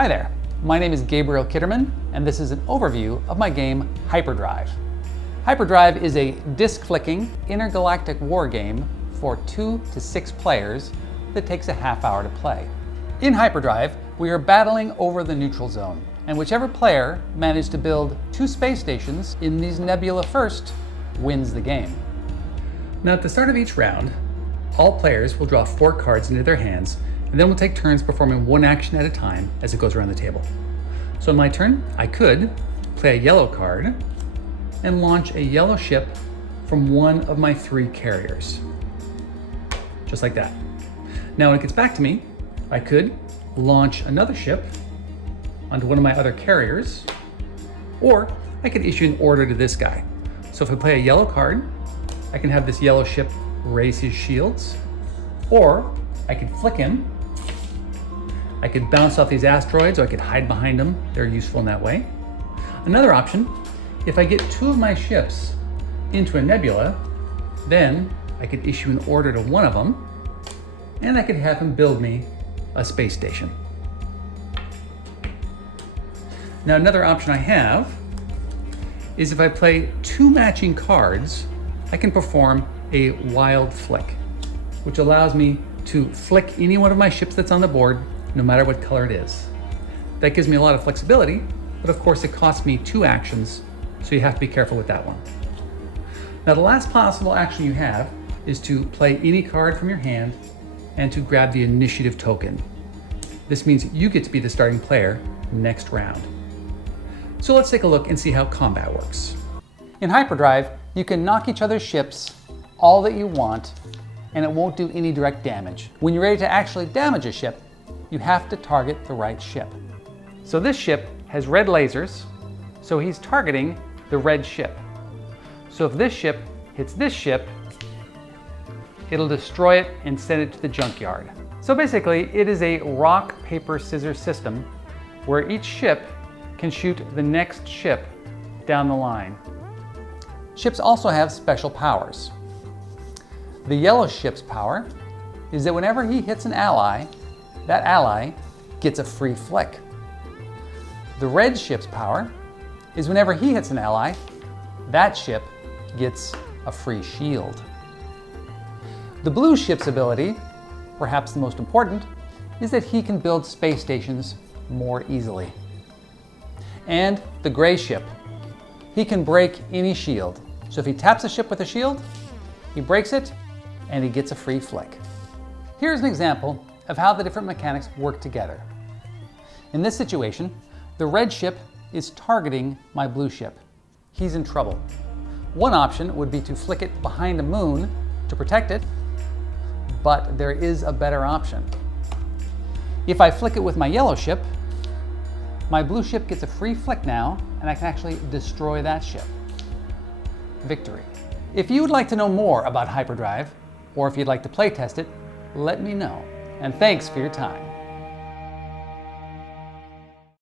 Hi there, my name is Gabriel Kitterman, and this is an overview of my game Hyperdrive. Hyperdrive is a disc-flicking intergalactic war game for 2 to 6 players that takes a half hour to play. In Hyperdrive, we are battling over the neutral zone, and whichever player managed to build 2 space stations in these nebula first wins the game. Now at the start of each round, all players will draw 4 cards into their hands, and then we'll take turns performing one action at a time as it goes around the table. So in my turn, I could play a yellow card and launch a yellow ship from one of my 3 carriers. Just like that. Now when it gets back to me, I could launch another ship onto one of my other carriers, or I could issue an order to this guy. So if I play a yellow card, I can have this yellow ship raise his shields, or I could flick him. I could bounce off these asteroids, or I could hide behind them. They're useful in that way. Another option, if I get 2 of my ships into a nebula, then I could issue an order to one of them, and I could have him build me a space station. Now another option I have is if I play 2 matching cards, I can perform a wild flick, which allows me to flick any one of my ships that's on the board, no matter what color it is. That gives me a lot of flexibility, but of course it costs me 2 actions, so you have to be careful with that one. Now the last possible action you have is to play any card from your hand and to grab the initiative token. This means you get to be the starting player next round. So let's take a look and see how combat works. In Hyperdrive, you can knock each other's ships all that you want, and it won't do any direct damage. When you're ready to actually damage a ship, you have to target the right ship. So this ship has red lasers, so he's targeting the red ship. So if this ship hits this ship, it'll destroy it and send it to the junkyard. So basically, it is a rock, paper, scissors system where each ship can shoot the next ship down the line. Ships also have special powers. The yellow ship's power is that whenever he hits an ally, that ally gets a free flick. The red ship's power is whenever he hits an ally, that ship gets a free shield. The blue ship's ability, perhaps the most important, is that he can build space stations more easily. And the gray ship, he can break any shield. So if he taps a ship with a shield, he breaks it and he gets a free flick. Here's an example of how the different mechanics work together. In this situation, the red ship is targeting my blue ship. He's in trouble. One option would be to flick it behind a moon to protect it, but there is a better option. If I flick it with my yellow ship, my blue ship gets a free flick now, and I can actually destroy that ship. Victory. If you would like to know more about Hyperdrive, or if you'd like to play test it, let me know. And thanks for your time.